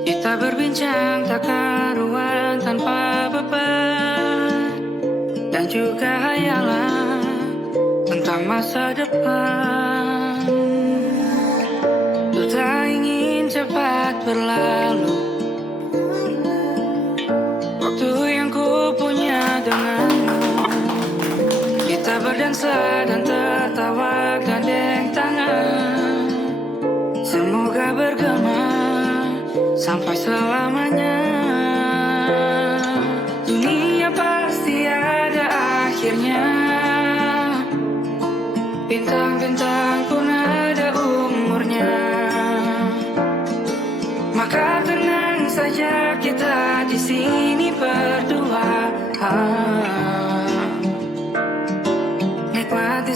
Kita berbincang tak karuan tanpa beban, dan juga hayalan tentang masa depan. Ku tak ingin cepat berlalu waktu yang ku punya denganmu. Kita berdansa dan tertawa gandeng tangan, semoga bergema sampai selamanya. Dunia pasti ada akhirnya, bintang-bintang pun ada umurnya. Maka tenang saja kita di sini berdua, nikmati